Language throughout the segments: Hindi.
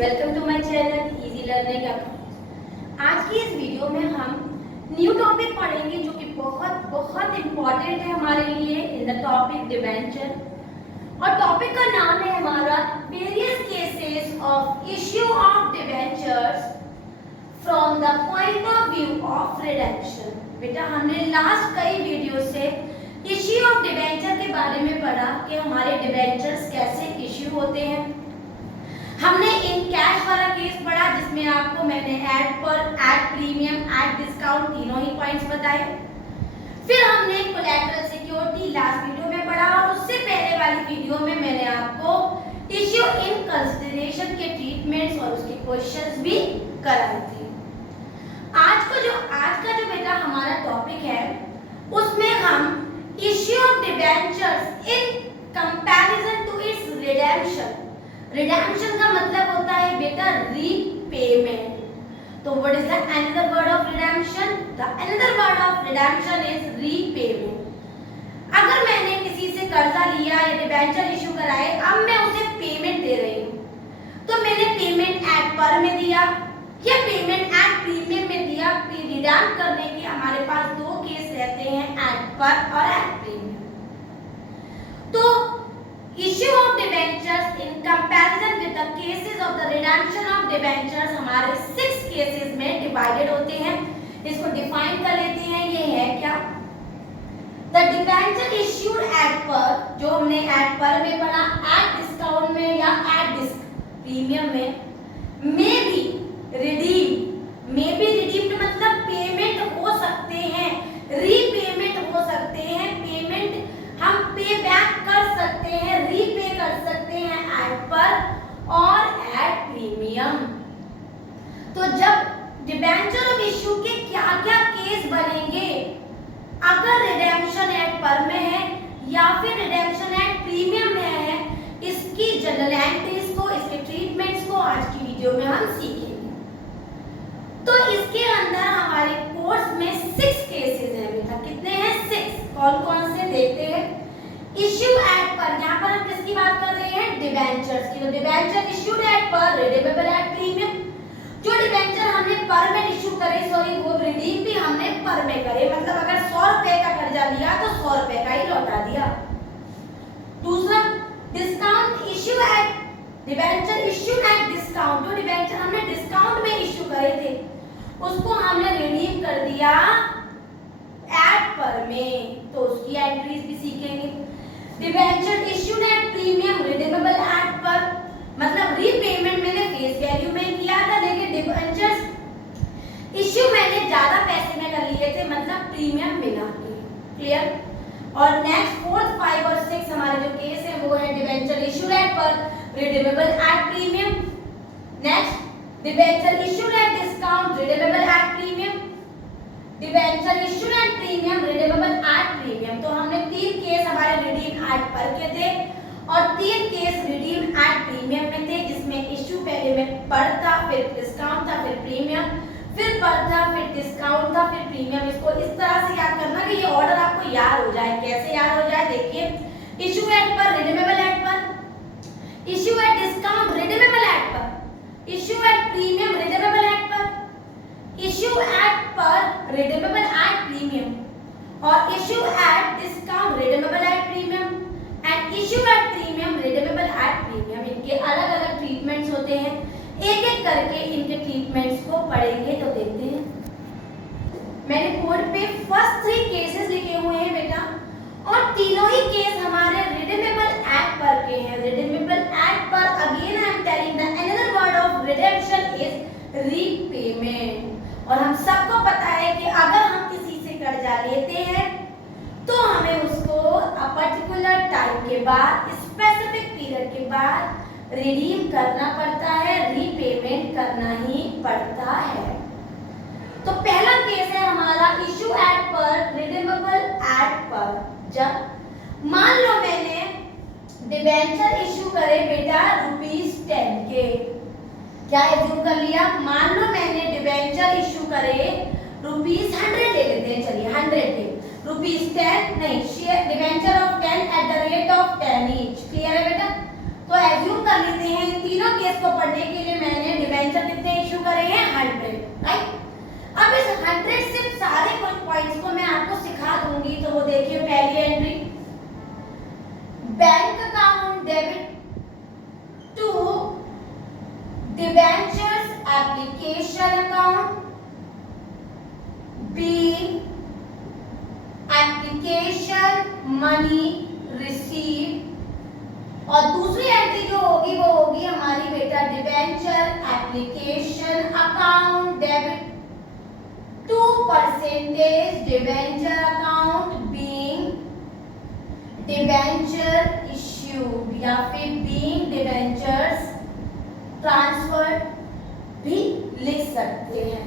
Welcome to my channel easy learning account. आज की इस वीडियो में हम न्यू टॉपिक पढ़ेंगे जो कि बहुत इम्पोर्टेंट है हमारे लिए इन द टॉपिक डिबेंचर। और टॉपिक का नाम है हमारा various cases of issue of debentures from the point of view of redemption. बेटा हमने लास्ट कई वीडियो से इश्यू ऑफ डिबेंचर के बारे में पढ़ा कि हमारे डिबेंचर्स कैसे इश्यू होते हैं। हमने इन कैश वाला केस पढ़ा जिसमें आपको मैंने ऐड पर, ऐड प्रीमियम, ऐड डिस्काउंट तीनों ही पॉइंट्स बताए। फिर हमने कोलैटरल सिक्योरिटी लास्ट वीडियो में पढ़ा और उससे पहले वाली वीडियो में मैंने आपको इश्यू इन कंसिडरेशन के ट्रीटमेंट्स और उसके क्वेश्चंस भी कराए थे। आज का जो बेटा हमारा टॉपिक है उसमें हम issue of debentures in comparison to its redemption. Redemption का मतलब होता है बेटा रीपेमेंट। तो what is the another word of redemption? The another word of redemption is repayment. अगर मैंने किसी से कर्जा लिया या डिबेंचर इशू कराए, अब मैं उसे पेमेंट दे रही हूँ, तो मैंने पेमेंट एट पर में दिया या पेमेंट एट प्रीमियम में दिया। रिडेम करने के हमारे पास दो केस रहते हैं, एट पर और एट प्रीमियम। तो issue of debentures in comparison with the cases of the redemption of debentures हमारे 6 केसेस में डिवाइडेड होते हैं। इसको डिफाइन कर लेते हैं। ये है क्या? The debenture issued at पर, जो हमने at पर में पढ़ा, at discount में या at प्रीमियम में, may be redeemed मतलब पेमेंट हो सकते हैं, रीपेमेंट हो सकते हैं, पेमेंट हम पे बैक कर सकते हैं, रीपे कर सकते हैं एट पर और एट प्रीमियम। तो जब डिबेंचर ऑफ इश्यू के क्या-क्या केस बनेंगे, अगर रिडेम्पशन एट पर में है या फिर रिडेम्पशन एट प्रीमियम में है, इसकी जनरलिटीज को, इसके ट्रीटमेंट्स को आज की वीडियो में हम सीखेंगे। तो इसके अंदर हमारे कोर्स में 6 केसेस हैं बेटा। कितने हैं? 6। कौन-कौन से देखते हैं। इश्यू एट पर, यहाँ पर हम किसकी बात कर रहे हैं? डिबेंचर्स की। तो debenture issued at par, redeemable at premium. जो डिबेंचर हमने पर में इश्यू करे, वो रिडीम भी हमने पर में करे, मतलब अगर 100 रुपए का कर्जा लिया तो 100 रुपए का ही लौटा दिया। दूसरा, discount issue at, debenture issued at discount. जो डिबेंचर हमने डिस्काउंट में इश्यू करे थे उसको हमने रिडीम कर दिया एट पर में, तो उसकी एंट्रीज भी सीखेंगे। Debenture issued at premium, redeemable at पर, मतलब रीपेमेंट मैंने फेस वैल्यू में किया था, लेकिन डिबेंचर्स इश्यू मैंने ज्यादा पैसे में कर लिए थे, मतलब प्रीमियम बिना के। क्लियर? और नेक्स्ट 4, 5 और 6 हमारे जो केस है वो है debenture issued at par, redeemable at premium. Next, debenture issued at discount, redeemable at premium. Debenture issued at premium, redeemable at premium. तो हमने 3 केस हमारे रिडीम एट पर के थे और 3 केस रिडीम एट प्रीमियम में थे, जिसमें इश्यू पहले में पर था, फिर डिस्काउंट था, फिर प्रीमियम, फिर पर था, फिर डिस्काउंट था, फिर प्रीमियम। इसको इस तरह से याद करना कि ये ऑर्डर आपको याद हो जाए। कैसे याद हो जाए? देखिए, issue at par, redeemable at par, issue at discount, redeemable at par, issue at premium, redeemable at par, issue at par, redeemable at premium, और issue at discount, redeemable at premium, and issue at premium, redeemable at premium. इनके अलग-अलग ट्रीटमेंट्स होते हैं। एक-एक करके इनके ट्रीटमेंट्स को पढ़ेंगे। तो देखते हैं, मैंने बोर्ड पे फर्स्ट 3 केसेस लिखे हुए हैं बेटा, और तीनों ही केस हमारे रिडीमेबल एट पर के हैं। रिडीमेबल एट पर, again I am telling the another word of redemption is repayment. और हम सबको पता है कि अगर हम किसी से कर्जा लेते हैं तो हमें उसको अ पर्टिकुलर टाइम के बाद, स्पेसिफिक पीरियड के बाद रिडीम करना पड़ता है, रीपेमेंट करना ही पड़ता है। तो पहला केस है हमारा issue at par, redeemable at पर। जब मान लो मैंने डिबेंचर इश्यू करे बेटा ₹10 के, क्या एज्यूम कर लिया? मान लो मैंने डिबेंचर इश्यू करे ₹100 ले लेते हैं, चलिए 100 के, ₹10 नहीं, share debenture of 10 at the rate of 10 each. Clear है बेटा? तो एज्यूम कर लेते हैं इन तीनों केस को पढ़ने के लिए मैंने application account, be application money receive, और दूसरी एंट्री जो होगी वो होगी हमारी बेटा debenture application account debit to percentage debenture account being debenture issued या फिर बीइंग डिबेंचर्स ट्रांसफर्ड भी लिख सकते हैं।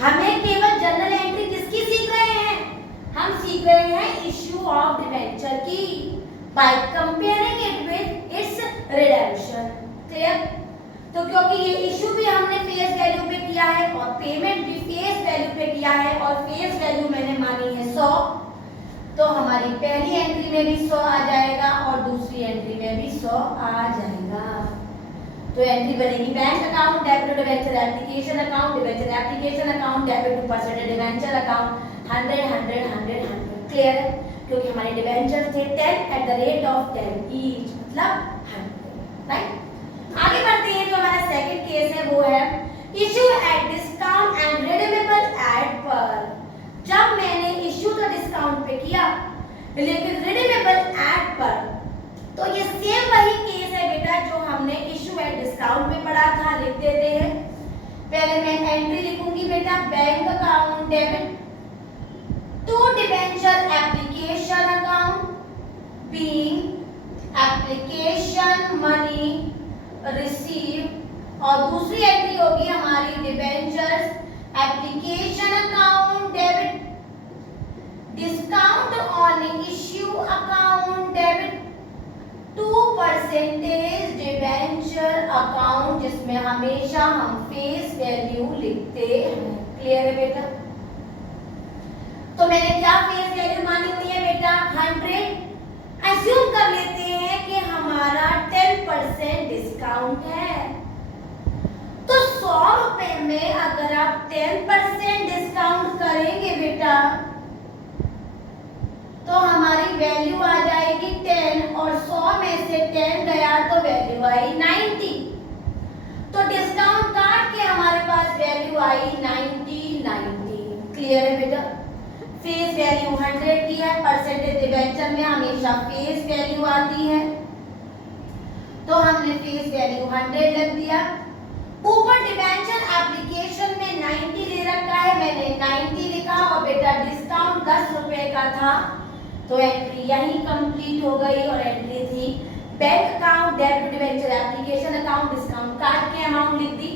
हमें केवल जनरल एंट्री किसकी सीख रहे हैं? हम सीख रहे हैं इश्यू ऑफ डिबेंचर की by comparing it with its redemption. Clear? तो क्योंकि ये इश्यू भी हमने फेस वैल्यू पे किया है और पेमेंट भी फेस वैल्यू पे किया है और फेस वैल्यू मैंने मानी है 100, तो हमारी पहली एंट्री में भी 100 आ जाएगा और दूसरी एंट्री में भी 100 आ जाएगा। तो एंट्री बनेगी bank account debit to debenture application account, debenture application account debit to percentage debenture account 100 100 100 100। Clear है? क्योंकि हमारे डिबेंचर थे 10 at the rate of 10 each, मतलब 100। राइट? आगे बढ़ते हैं। जो हमारा सेकंड केस है वो है issue at discount and redeemable at पर। जब मैंने इश्यू तो डिस्काउंट पे किया लेकिन रिडीमेबल एट पर, तो ये सेम वही केस है बेटा जो हमने इश्यू एट डिस्काउंट में पढ़ा था। लिख देते हैं। पहले मैं एंट्री लिखूंगी बेटा bank account debit to debenture application account being application money receive, और दूसरी एंट्री होगी हमारी debentures application account debit discount on issue account debit to percentage debenture account, जिसमें हमेशा हम फेस वैल्यू लिखते हैं। क्लियर है बेटा? तो मैंने क्या फेस वैल्यू मानी हुई है बेटा? 100। अज्यूम कर लेते हैं कि हमारा 10% डिस्काउंट है, तो 100 रुपए में अगर आप 10% डिस्काउंट करेंगे बेटा तो हमारी वैल्यू आ जाएगी 10, और 100 में से 10 गया तो वैल्यू आई 90। तो डिस्काउंट काट के हमारे पास वैल्यू आई 90। क्लियर है बेटा? फेस वैल्यू 100 की है, परसेंटेज डिबेंचर में हमेशा फेस वैल्यू आती है, तो हमने फेस वैल्यू 100 लिख दिया। ऊपर डिबेंचर एप्लीकेशन में 90 दे रखा है, मैंने 90 लिखा और बेटा डिस्काउंट 10 रुपए का था, तो एंट्री यही कंप्लीट हो गई। और एंट्री थी bank account debit debenture application account, discount काट के अमाउंट लिख दी,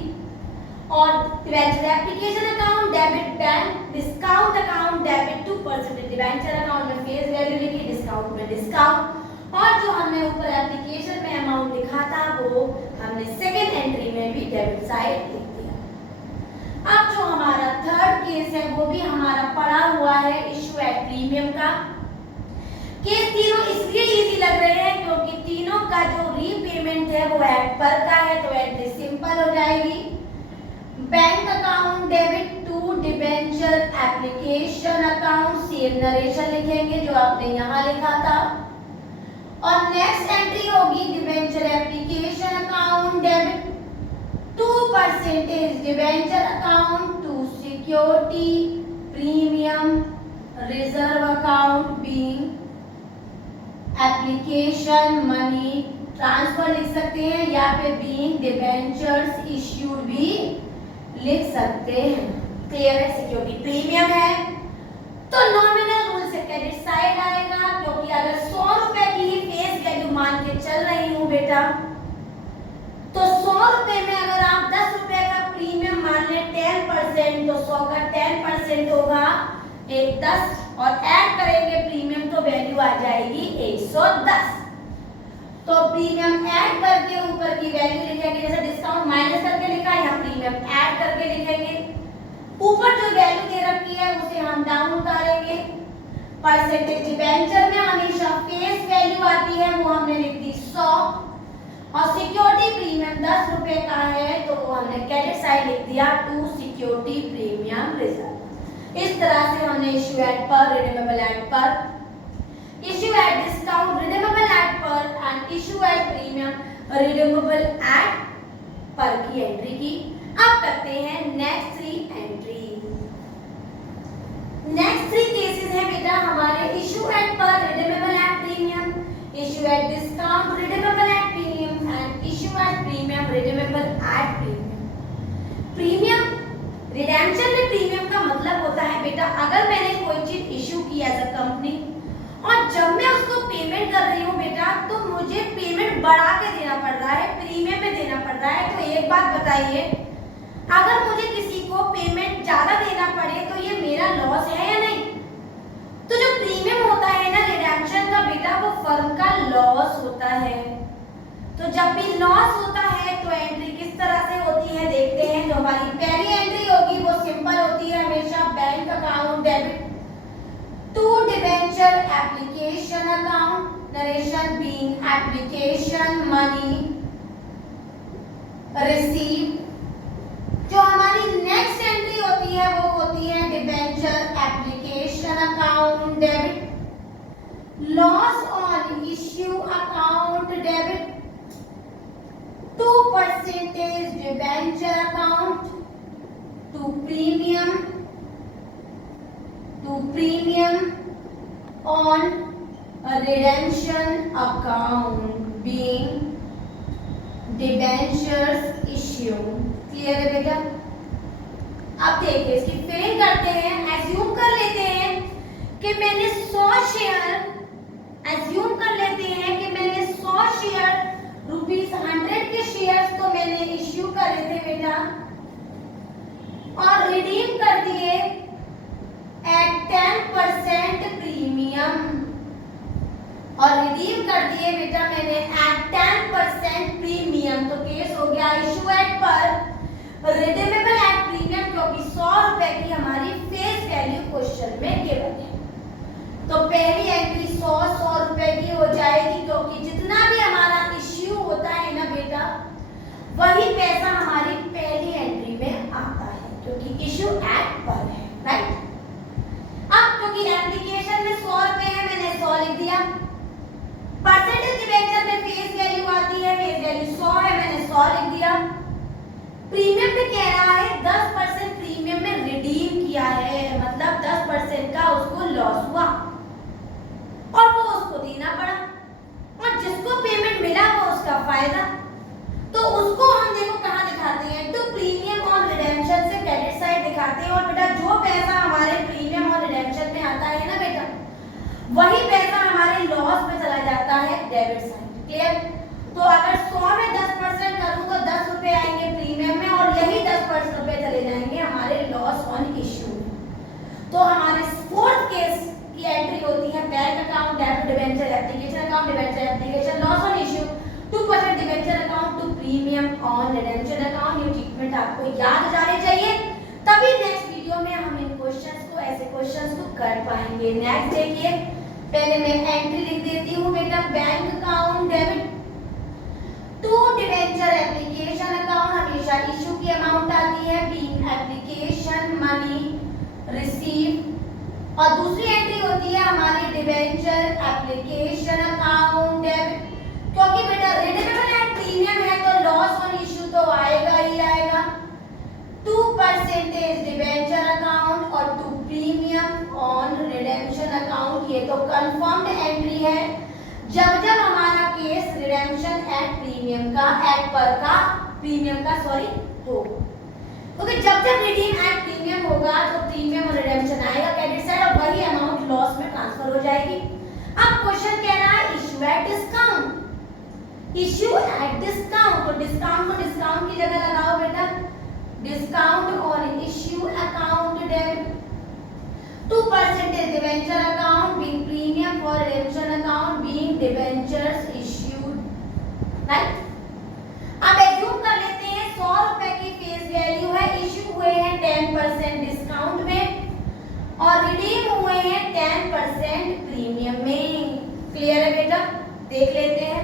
और debenture application account debit bank discount account debit to percentage debenture account में फेस वैल्यू लिखी, डिस्काउंट में डिस्काउंट, और जो हमने ऊपर एप्लीकेशन में अमाउंट लिखा था वो हमने सेकंड एंट्री में भी डेबिट साइड लिख दिया। अब जो हमारा थर्ड केस है वो भी हमारा पड़ा हुआ है इश्यू एट प्रीमियम का। केस तीनों इसलिए इजी लग रहे हैं क्योंकि तीनों का जो रीपेमेंट है वो एट पर का है, तो एंट्री सिंपल हो जाएगी। Bank account debit to debenture application account, same narration लिखेंगे जो आपने यहाँ लिखा था, और नेक्स्ट एंट्री होगी debenture application account debit to percentage debenture account to security premium reserve account being application money transfer लिख सकते हैं, या फिर बीइंग डिबेंचर्स इश्यूड भी लिख सकते हैं। क्लियर है? सिक्योरिटी प्रीमियम है तो नॉमिनल रूल से क्रेडिट साइड आएगा, क्योंकि अगर 100 रुपए की ही फेस वैल्यू मान के चल रही हूँ बेटा, तो 100 रुपए में अगर आप 10 रुपए का प्रीमियम मान लें 10%, तो 100 का 10% होगा 110, और ऐड करेंगे प्रीमियम तो वैल्यू आ जाएगी 110। तो प्रीमियम ऐड करके ऊपर की वैल्यू लिखेंगे, जैसे डिस्काउंट माइनस करके लिखा है, यहाँ प्रीमियम ऐड करके लिखेंगे। ऊपर जो वैल्यू दे रखी है उसे हम डाउन उतारेंगे। परसेंटेज डिबेंचर में हमेशा फेस वैल्यू आती है, वो हमने लिख दी 100, और सिक्योरिटी प्रीमियम 10 रुपए का है तो वो हमने क्रेडिट साइड लिख दिया टू सिक्योरिटी प्रीमियम रिजर्व। इस तरह से हमने issue at par, redeemable at par, issue at discount, redeemable at par, issue at premium, redeemable at par की एंट्री की। अब करते हैं नेक्स्ट 3 एंट्री। नेक्स्ट 3 केसेस है बेटा हमारे issue at par redeemable at premium, issue at discount redeemable at premium and issue at premium redeemable at premium. Premium redemption में प्रीमियम का मतलब होता है बेटा अगर मैंने कोई चीज इशू की एज अ कंपनी और जब मैं उसको पेमेंट कर रही हूँ बेटा तो मुझे पेमेंट बढ़ा के देना पड़ रहा है, प्रीमियम में देना पड़ रहा है। तो एक बात बताइए, अगर मुझे किसी को पेमेंट ज्यादा देना पड़े तो ये मेरा लॉस है या नहीं? तो जो प्रीमियम होता है ना रिडेम्पशन का बेटा वो फर्म का लॉस होता है। तो जब भी लॉस होता है तो एंट्री किस तरह से होती है देखते हैं। जो हमारी पहली एंट्री होगी वो सिंपल होती है हमेशा bank account debit to debenture application account, narration being application money receive. जो हमारी नेक्स्ट एंट्री होती है वो होती है debenture application account debit loss on issue account debit 2% debenture account to premium on redemption account being debentures issue। Clear है बेटा? अब देखिए इसकी फिलिंग करते हैं। एज्यूम कर लेते हैं कि मैंने 100 शेयर, एज्यूम कर लेते हैं कि मैंने 100 शेयर ₹100 के शेयर्स तो मैंने इश्यू करे थे बेटा और रिडीम कर दिए एट 10% प्रीमियम, और रिडीम कर दिए बेटा मैंने एट 10% प्रीमियम। तो केस हो गया issue at par redeemable at premium, क्योंकि 100 रुपए की हमारी फेस वैल्यू क्वेश्चन में गिवन है। तो पहली एंट्री 100 रुपए की हो जाएगी, क्योंकि जितना भी हमारा इश्यू होता है ना बेटा वही पैसा हमारी पहली एंट्री में आता है, क्योंकि इशू एट पर है, राइट। अब क्योंकि एप्लीकेशन में 100 रुपए है मैंने 100 लिख दिया। परसेंटेज डिबेंचर में फेस वैल्यू आती है, फेस वैल्यू 100 है मैंने 100 लिख दिया। प्रीमियम में कह रहा है 10% प्रीमियम में रिडीम किया है, मतलब 10% का उसको लॉस हुआ और वो उसको देना पड़ा, और जिसको पेमेंट मिला वो उसका फायदा। तो उसको हम देखो कहाँ दिखाते हैं, टू प्रीमियम और रिडेम्पशन से क्रेडिट साइड दिखाते हैं। और बेटा जो पैसा हमारे प्रीमियम और रिडेम्पशन में आता है ना बेटा वही पैसा हमारे लॉस में चला जाता है डेबिट साइड। क्लियर? तो अगर 100 में 10% करूं तो 10 रुपए आएंगे प्रीमियम में और यही 10% रुपए चले जाएंगे हमारे लॉस ऑन इश्यू। तो हमारे फोर्थ केस की एंट्री होती है bank account debit debenture application account debenture application loss on issue 2% debenture account to premium on redemption account. ये ट्रीटमेंट आपको याद हो जाने चाहिए, तभी नेक्स्ट वीडियो में हम इन क्वेश्चंस को, ऐसे क्वेश्चंस को कर पाएंगे। नेक्स्ट देखिए, पहले मैं एंट्री लिख देती हूँ बेटा bank account debit to debenture application account, हमेशा इशू की अमाउंट आती है बीइंग एप्लीकेशन मनी रिसीव। और दूसरी एंट्री होती है हमारी डिबेंचर एप्लीकेशन अकाउंट डेबिट, क्योंकि बेटा रिडीमेबल एट प्रीमियम है तो लॉस ऑन इशू तो आएगा ही आएगा। 2% डिबेंचर अकाउंट और to premium on redemption account. ये तो कंफर्म्ड एंट्री है जब जब हमारा केस रिडेम्पशन एट प्रीमियम का, एट पर का, प्रीमियम का सॉरी हो, क्योंकि जब जब रिडीम एट प्रीमियम होगा तो प्रीमियम और रिडेम्पशन आएगा क्रेडिट साइड और वही अमाउंट लॉस में ट्रांसफर हो जाएगी। अब क्वेश्चन कह रहा है issue at discount, issue at discount. तो डिस्काउंट को डिस्काउंट की जगह लगाओ बेटा, discount on issue account debit 2% debenture account being premium for redemption account being debentures issued, right. अब एज्यूम कर लेते हैं 100 रुपए की फेस वैल्यू है, इशू हुए हैं 10% डिस्काउंट में और रिडीम हुए हैं 10% प्रीमियम में। क्लियर है बेटा? देख लेते हैं।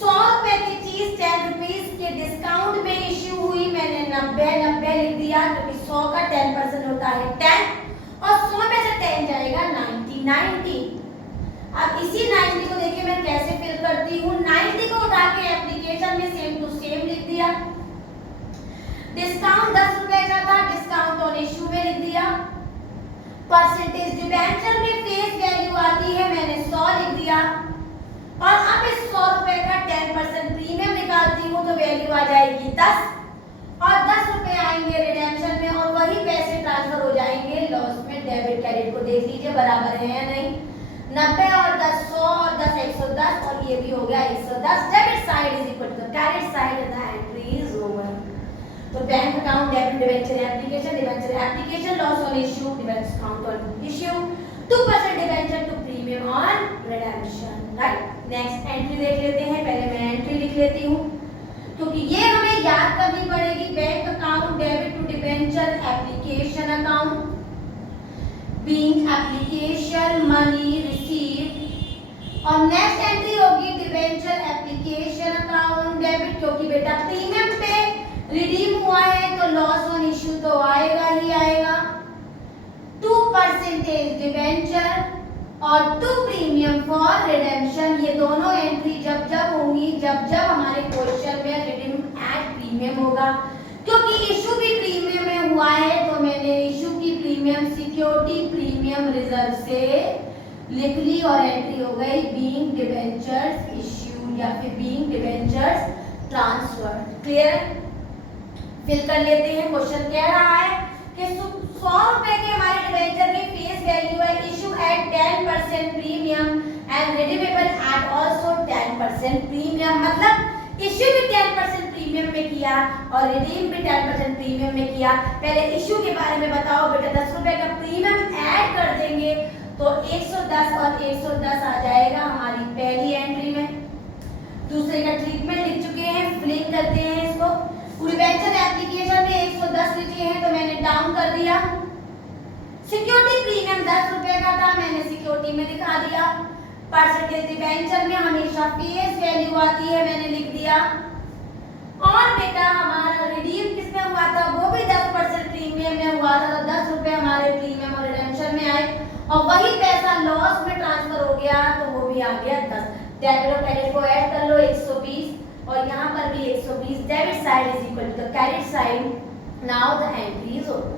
100 रुपए की चीज 10 रुपीस के डिस्काउंट में इश्यू हुई, मैंने 90 लिख दिया क्योंकि 100 का 10% होता है 10 और 100 में से 10 जाएगा 90। अब इसी 90 को देखिए मैं कैसे फिल करती हूँ। 90 को उठा के एप्लीकेशन में सेम टू सेम लिख दिया। डिस्काउंट परसेंटेज डिबेंचर में फेस वैल्यू आती है, मैंने 100 लिख दिया और अब इस 100 रुपए का 10% प्रीमियम निकालती हूँ तो वैल्यू आ जाएगी 10 और 10 रुपए आएंगे रिडेम्पशन में और वही पैसे ट्रांसफर हो जाएंगे लॉस में। डेबिट क्रेडिट को देख लीजिए बराबर है या नहीं। 90 और 10 100 और 10 110 और ये भी हो गया 110। Debit side is equal to credit side and the entry is over. तो bank account debit debenture application loss on issue debenture account on issue 2% debenture to premium on redemption. Right, next entry देख लेते हैं। पहले मैं एंट्री लिख लेती हूँ क्योंकि ये हमें याद करनी पड़ेगी। Bank account debit to debenture application account being application money received और नेक्स्ट एंट्री होगी डिबेंचर एप्लीकेशन अकाउंट डेबिट क्योंकि बेटा प्रीमियम पे रिडीम हुआ है तो लॉस ऑन इश्यू तो आएगा ही आएगा। 2% डिबेंचर और 2 प्रीमियम फॉर रिडेम्पशन, ये दोनों एंट्री जब जब होंगी जब जब हमारे क्वेश्चन में रिडीम एट प्रीमियम होगा। क्योंकि इशू भी प्रीमियम में हुआ है तो मैंने इशू की प्रीमियम सिक्योरिटी प्रीमियम रिजर्व से लिख ली और एंट्री हो गई बीइंग डिबेंचर्स इश्यू या फिर being debentures transfer. Clear, fill कर लेते हैं। क्वेश्चन कह रहा है कि 100 रुपए के हमारे डिबेंचर की फेस वैल्यू है, issue at 10% premium and redeemable eight also 10% premium. मतलब इशू भी 10% प्रीमियम में किया और रिडीम भी 10% प्रीमियम में किया। पहले इशू के बारे में बताओ बेटा। 10 रुपए का प्रीमियम ऐड कर देंगे तो 110 और 110 आ जाएगा हमारी पहली एंट्री में। दूसरे का ट्रीटमेंट लिख चुके हैं, फिलिंग करते हैं इसको। डिबेंचर एप्लीकेशन में 110 लिखे हैं तो मैंने डाउन कर दिया। सिक्योरिटी प्रीमियम 10 रुपए का था, मैंने सिक्योरिटी में दिखा दिया। परसेंटेज डिबेंचर में हमेशा फेस वैल्यू आती है, मैंने लिख दिया। और बेटा हमारा रिडीम किसमें हुआ था, वो भी 10% प्रीमियम में हुआ था तो 10 रुपए हमारे प्रीमियम और रिडेम्पशन में आए और वही पैसा लॉस में ट्रांसफर हो गया तो वो भी आ गया 10। डेबिट और क्रेडिट को ऐड कर लो 120 और यहाँ पर भी 120। Debit side is equal to the credit side. Now the entry is over.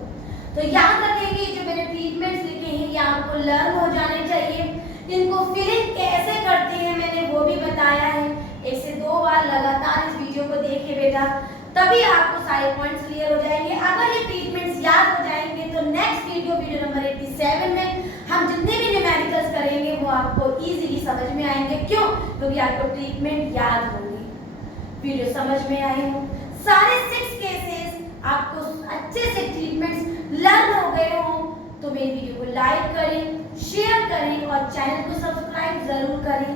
तो याद रखेंगे जो मैंने ट्रीटमेंट्स लिखे हैं ये आपको लर्न हो जाने चाहिए। इनको फिलिंग कैसे करते हैं मैंने वो भी बताया है। 1 से 2 बार लगातार इस वीडियो को देख के बेटा तभी आपको सारे पॉइंट्स क्लियर हो जाएंगे। अगर ये ट्रीटमेंट्स याद हो जाएंगे तो नेक्स्ट वीडियो नंबर 87 में हम जितने भी न्यूमेरिकल्स करेंगे वो आपको इजीली समझ में आएंगे। क्यों? क्योंकि आपको ट्रीटमेंट याद होंगे। वीडियो समझ में आए हो, सारे 6 केसेस आपको अच्छे से ट्रीटमेंट्स लर्न हो गए हो तो मेरी वीडियो को लाइक करें, शेयर करें और चैनल को सब्सक्राइब जरूर करें।